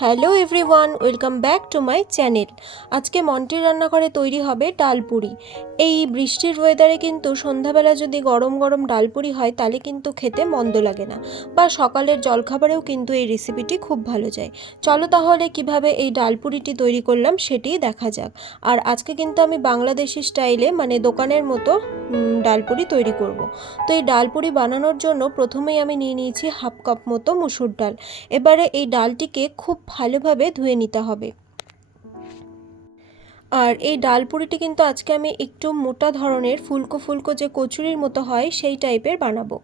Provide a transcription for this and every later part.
Hello everyone, welcome back to my channel. আজকে মন্টির রান্নাঘরে তৈরি হবে ডালপুরি। এই বৃষ্টির ওয়েদারে কিন্তু সন্ধ্যাবেলা যদি গরম গরম ডালপুরি হয় তাহলে কিন্তু খেতে মন্দ লাগে না, বা সকালের জলখাবারেও কিন্তু এই রেসিপিটি খুব ভালো যায়। চলো তাহলে কিভাবে এই ডালপুরিটি তৈরি করলাম সেটিই দেখা যাক। আর আজকে কিন্তু আমি বাংলাদেশি স্টাইলে মানে দোকানের মতো ডালপুরি তৈরি করব। তো এই ডালপুরি বানানোর জন্য প্রথমেই আমি নিয়ে নিয়েছি হাফ কাপ মতো মুসুর ডাল। এবারে এই ডালটিকে খুব ভালোভাবে ধুয়ে নিতে হবে। আর এই ডালপুরিটি কিন্তু আজকে আমি একটু মোটা ধরনের ফুলকো ফুলকো যে কচুরির মতো হয় সেই টাইপের বানাবো।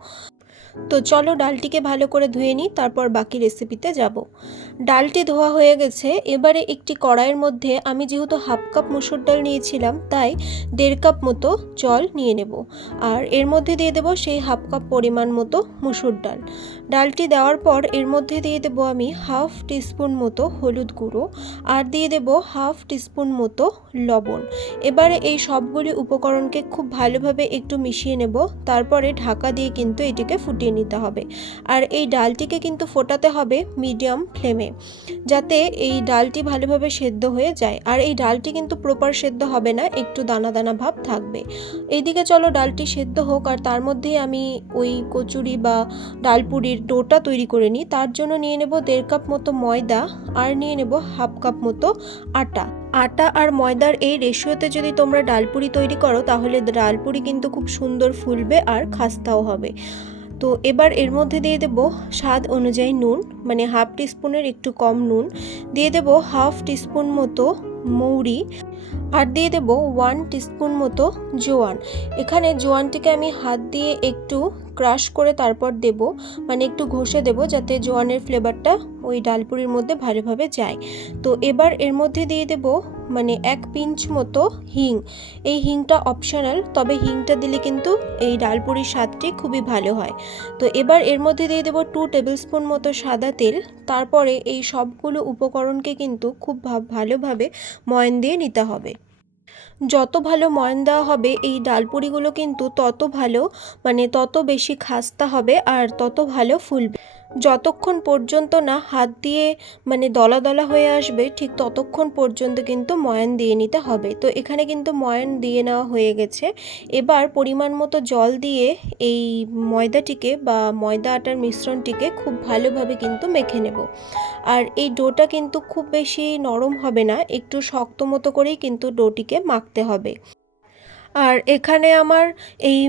তো চলো ডালটিকে ভালো করে ধুয়ে নিই, তারপর বাকি রেসিপিতে যাব। ডালটি ধোয়া হয়ে গেছে। এবারে একটি কড়াইয়ের মধ্যে আমি যেহেতু হাফ কাপ মুসুর ডাল নিয়েছিলাম তাই 1.5 কাপ মতো জল নিয়ে নেব। আর এর মধ্যে দিয়ে দেব সেই হাফ কাপ পরিমাণ মতো মুসুর ডাল। ডালটি দেওয়ার পর এর মধ্যে দিয়ে দেব আমি হাফ টিস্পুন মতো হলুদ গুঁড়ো, আর দিয়ে দেব হাফ টিস্পুন মতো লবণ। এবারে এই সবগুলি উপকরণকে খুব ভালোভাবে একটু মিশিয়ে নেব, তারপরে ঢাকা দিয়ে কিন্তু এটিকে ফুটিয়ে নিতে হবে। আর এই ডালটিকে কিন্তু ফোটাতে হবে মিডিয়াম ফ্লেমে, যাতে এই ডালটি ভালোভাবে সেদ্ধ হয়ে যায়। আর এই ডালটি কিন্তু প্রপার সেদ্ধ হবে না, একটু দানা দানা ভাব থাকবে। এইদিকে চলো ডালটি সেদ্ধ হোক, আর তার মধ্যেই আমি ওই কচুরি বা ডালপুরির ডোটা তৈরি করে নিই। তার জন্য নিয়ে নেব 1.5 কাপ মতো ময়দা, আর নিয়ে নেব হাফ কাপ মতো আটা। আটা আর ময়দার এই রেশিওতে যদি তোমরা ডালপুরি তৈরি করো তাহলে ডালপুরি কিন্তু খুব সুন্দর ফুলবে আর খাস্তাও হবে। তো এবার এর মধ্যে দিয়ে দেব স্বাদ অনুযায়ী নুন, মানে হাফ টিস্পুনের একটু কম নুন, দিয়ে দেব হাফ টিস্পুন মতো মৌরি, আর দিয়ে দেব 1 টিস্পুন মতো জোয়ান। এখানে জোয়ানটিকে আমি হাত দিয়ে একটু ক্রাশ করে তারপর দেব, মানে একটু ঘষে দেব যাতে জোয়ানের ফ্লেভারটা ওই ডালপুরির মধ্যে ভালোভাবে যায়। তো এবার এর মধ্যে দিয়ে দেব মানে 1 পিঞ্চ মতো হিং। এই হিংটা অপশনাল, তবে হিংটা দিলে কিন্তু এই ডালপুরির স্বাদটি খুবই ভালো হয়। তো এবার এর মধ্যে দিয়ে দেব 2 টেবিল স্পুন মতো সাদা তেল। তারপরে এই সবগুলো উপকরণকে কিন্তু খুব ভালোভাবে ময়ান দিয়ে নিতে হবে। যত ভালো ময়ান দেওয়া হবে এই ডালপুরিগুলো কিন্তু তত ভালো, মানে তত বেশি খাস্তা হবে আর তত ভালো ফুলবে। যতক্ষণ পর্যন্ত না হাত দিয়ে মানে দলা দলা হয়ে আসবে ঠিক ততক্ষণ পর্যন্ত কিন্তু ময়ান দিয়ে নিতে হবে। তো এখানে কিন্তু ময়ান দিয়ে নেওয়া হয়ে গেছে। এবার পরিমাণ মতো জল দিয়ে এই ময়দাটিকে বা ময়দা আটার মিশ্রণটিকে খুব ভালোভাবে কিন্তু মেখে নেব। আর এই ডোটা কিন্তু খুব বেশি নরম হবে না, একটু শক্ত মতো করেই কিন্তু ডোটিকে মাখতে হবে। আর এখানে আমার এই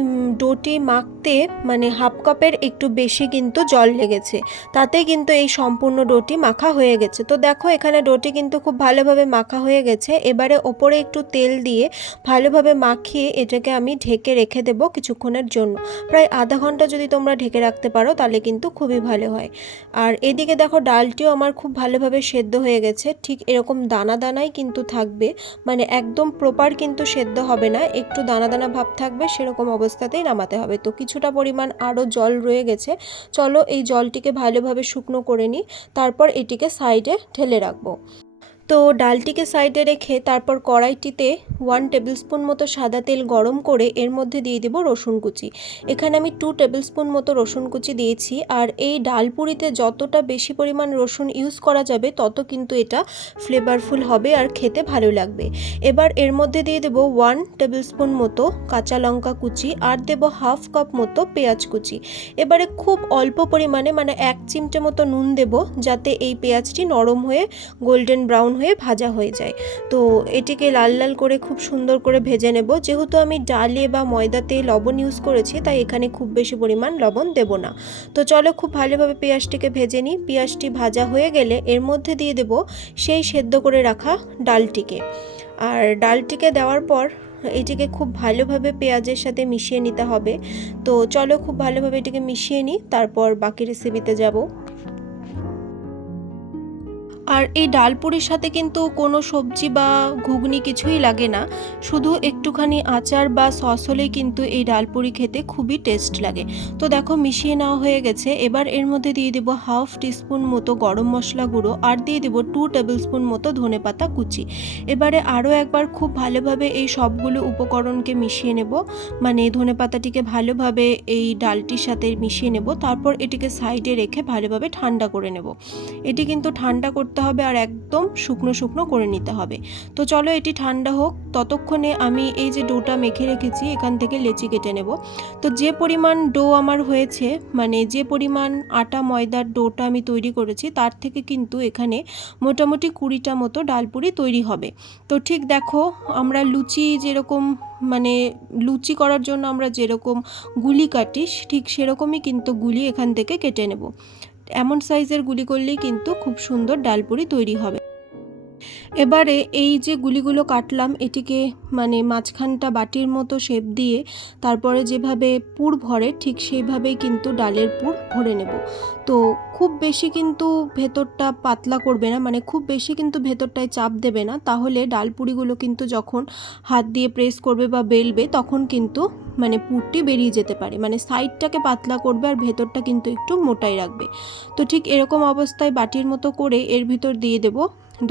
ডোটি মাখতে মানে হাফ কাপের একটু বেশি কিন্তু জল লেগেছে, তাতেই কিন্তু এই সম্পূর্ণ ডোটি মাখা হয়ে গেছে। তো দেখো এখানে ডোটি কিন্তু খুব ভালোভাবে মাখা হয়ে গেছে। এবারে ওপরে একটু তেল দিয়ে ভালোভাবে মাখিয়ে এটাকে আমি ঢেকে রেখে দেব কিছুক্ষণের জন্য। প্রায় আধা ঘন্টা যদি তোমরা ঢেকে রাখতে পারো তাহলে কিন্তু খুবই ভালো হয়। আর এদিকে দেখো ডালটিও আমার খুব ভালোভাবে সেদ্ধ হয়ে গেছে, ঠিক এরকম দানা দানাই কিন্তু থাকবে, মানে একদম প্রপার কিন্তু সেদ্ধ হবে না, একটু দানা দানা ভাব থাকবে, সেরকম অবস্থাতেই নামাতে হবে। তো কিছুটা পরিমাণ আরও জল রয়ে গেছে, চলো এই জলটিকে ভালোভাবে শুকনো করে নিই, তারপর এটিকে সাইডে ঢেলে রাখবো। তো ডালটিকে সাইডে রেখে তারপর কড়াইটিতে 1 টেবিল স্পুন মতো সাদা তেল গরম করে এর মধ্যে দিয়ে দেব রসুন কুচি। এখানে আমি 2 টেবিল স্পুন মতো রসুন কুচি দিয়েছি। আর এই ডালপুরিতে যতটা বেশি পরিমাণ রসুন ইউজ করা যাবে তত কিন্তু এটা ফ্লেভারফুল হবে আর খেতে ভালো লাগবে। এবার এর মধ্যে দিয়ে দেব 1 টেবিল স্পুন মতো কাঁচা লঙ্কা কুচি, আর দেব হাফ কাপ মতো পেঁয়াজ কুচি। এবারে খুব অল্প পরিমাণে মানে 1 চিমটে মতো নুন দেব, যাতে এই পেঁয়াজটি নরম হয়ে গোল্ডেন ব্রাউন হয়ে ভাজা হয়ে যায়। তো এটিকে লাল লাল করে খুব সুন্দর করে ভেজে নেব। যেহেতু আমি ডালে বা ময়দাতে লবণ ইউজ করেছি তাই এখানে খুব বেশি পরিমাণ লবণ দেব না। তো চলো খুব ভালোভাবে পেঁয়াজটিকে ভেজে নিই। পেঁয়াজটি ভাজা হয়ে গেলে এর মধ্যে দিয়ে দেব সেই সেদ্ধ করে রাখা ডালটিকে। আর ডালটিকে দেওয়ার পর এটিকে খুব ভালোভাবে পেঁয়াজের সাথে মিশিয়ে নিতে হবে। তো চলো খুব ভালোভাবে এটিকে মিশিয়ে নিই, তারপর বাকি রেসিপিতে যাব। আর এই ডালপুরির সাথে কিন্তু কোনো সবজি বা ঘুগনি কিছুই লাগে না, শুধু একটুখানি আচার বা সস হলেই কিন্তু এই ডালপুরি খেতে খুবই টেস্ট লাগে। তো দেখো মিশিয়ে নেওয়া হয়ে গেছে। এবার এর মধ্যে দিয়ে দেবো হাফ টিস্পুন মতো গরম মশলা গুঁড়ো, আর দিয়ে দেবো 2 টেবিল স্পুন মতো ধনেপাতা কুচি। এবারে আরও একবার খুব ভালোভাবে এই সবগুলো উপকরণকে মিশিয়ে নেব, মানে ধনেপাতাটিকে ভালোভাবে এই ডালটির সাথে মিশিয়ে নেব। তারপর এটিকে সাইডে রেখে ভালোভাবে ঠান্ডা করে নেব। এটি কিন্তু ঠান্ডা করতে করতে হবে আর একদম শুকনো শুকনো করে নিতে হবে। তো চলো এটি ঠান্ডা হোক, ততক্ষণে আমি এই যে ডোটা মেখে রেখেছি এখান থেকে লেচি কেটে নেব। তো যে পরিমাণ ডো আমার হয়েছে, মানে যে পরিমাণ আটা ময়দার ডোটা আমি তৈরি করেছি তার থেকে কিন্তু এখানে মোটামুটি 20টা মতো ডালপুরি তৈরি হবে। তো ঠিক দেখো, আমরা লুচি যেরকম মানে লুচি করার জন্য আমরা যেরকম গুলি কাটি ঠিক সেরকমই কিন্তু গুলি এখান থেকে কেটে নেব। এমন সাইজের গুলি করলেই কিন্তু খুব সুন্দর ডালপুরি তৈরি হবে। এবারে এই যে গুলিগুলো কাটলাম এটিকে মানে মাঝখানটা বাটির মতো শেপ দিয়ে তারপরে যেভাবে পুর ভরে ঠিক সেইভাবেই কিন্তু ডালের পুর ভরে নেব। তো খুব বেশি কিন্তু ভেতরটা পাতলা করবে না, মানে খুব বেশি কিন্তু ভেতরটায় চাপ দেবে না, তাহলে ডালপুরিগুলো কিন্তু যখন হাত দিয়ে প্রেস করবে বা বেলবে তখন কিন্তু মানে পুরটি বেরিয়ে যেতে পারে। মানে সাইডটাকে পাতলা করবে আর ভেতরটা কিন্তু একটু মোটাই রাখবে। তো ঠিক এরকম অবস্থায় বাটির মতো করে এর ভিতর দিয়ে দেব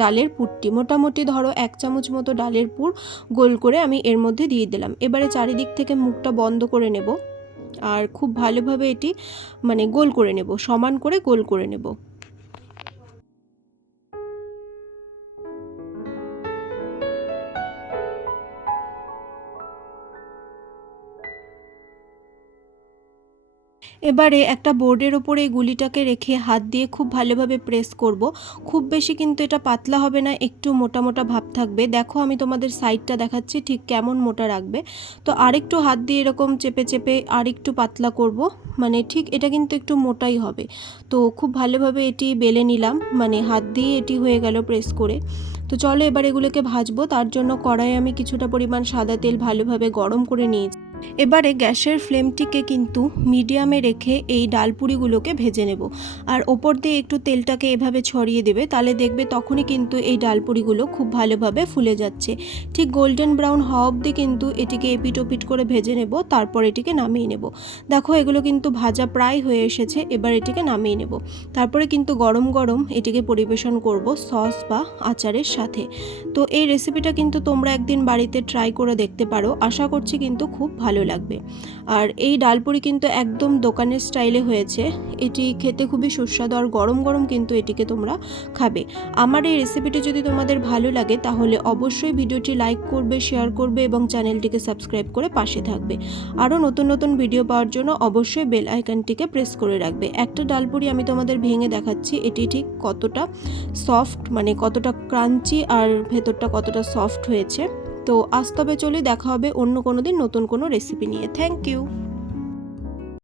ডালের পুরটি। মোটামুটি ধরো 1 চামচ মতো ডালের পুর গোল করে আমি এর মধ্যে দিয়ে দিলাম। এবারে চারিদিক থেকে মুখটা বন্ধ করে নেব আর খুব ভালোভাবে এটি মানে গোল করে নেব, সমান করে গোল করে নেব। এবারে একটা বোর্ডের ওপরে এই গুলিটাকে রেখে হাত দিয়ে খুব ভালোভাবে প্রেস করব। খুব বেশি কিন্তু এটা পাতলা হবে না, একটু মোটা মোটা ভাব থাকবে। দেখো আমি তোমাদের সাইডটা দেখাচ্ছি ঠিক কেমন মোটা রাখবে। তো আরেকটু হাত দিয়ে এরকম চেপে চেপে আরেকটু পাতলা করব, মানে ঠিক এটা কিন্তু একটু মোটাই হবে। তো খুব ভালোভাবে এটি বেলে নিলাম, মানে হাত দিয়ে এটি হয়ে গেল প্রেস করে। তো চলো এবার এগুলোকে ভাজবো। তার জন্য কড়াইয়ে আমি কিছুটা পরিমাণ সাদা তেল ভালোভাবে গরম করে নিয়েছি। এবারে গ্যাসের ফ্লেমটিকে কিন্তু মিডিয়ামে রেখে এই ডালপুরিগুলোকে ভেজে নেব। আর ওপর দিয়ে একটু তেলটাকে এভাবে ছড়িয়ে দেবে, তাহলে দেখবে তখনই কিন্তু এই ডালপুরিগুলো খুব ভালোভাবে ফুলে যাচ্ছে। ঠিক গোল্ডেন ব্রাউন হওয়া অবধি কিন্তু এটিকে এপিট ওপিট করে ভেজে নেব, তারপর এটিকে নামিয়ে নেব। দেখো এগুলো কিন্তু ভাজা প্রায় হয়ে এসেছে, এবার এটিকে নামিয়ে নেব। তারপরে কিন্তু গরম গরম এটিকে পরিবেশন করব সস বা আচারের সাথে। তো এই রেসিপিটা কিন্তু তোমরা একদিন বাড়িতে ট্রাই করে দেখতে পারো, আশা করছি কিন্তু খুব ভালো লাগবে। আর এই ডালপুরি কিন্তু একদম দোকানের স্টাইলে হয়েছে, এটি খেতে খুবই সুস্বাদু আর গরম গরম কিন্তু এটিকে তোমরা খাবে। আমার এই রেসিপিটি যদি তোমাদের ভালো লাগে তাহলে অবশ্যই ভিডিওটি লাইক করবে, শেয়ার করবে এবং চ্যানেলটিকে সাবস্ক্রাইব করে পাশে থাকবে। আরও নতুন নতুন ভিডিও পাওয়ার জন্য অবশ্যই বেল আইকনটিকে প্রেস করে রাখবে। একটা ডালপুরি আমি তোমাদের ভেঙে দেখাচ্ছি এটি ঠিক কতটা সফট, মানে কতটা ক্রাঞ্চি আর ভেতরটা কতটা সফট হয়েছে। তো আজ তবে চলে, দেখা হবে অন্য কোনো দিন নতুন কোনো রেসিপি নিয়ে। Thank you.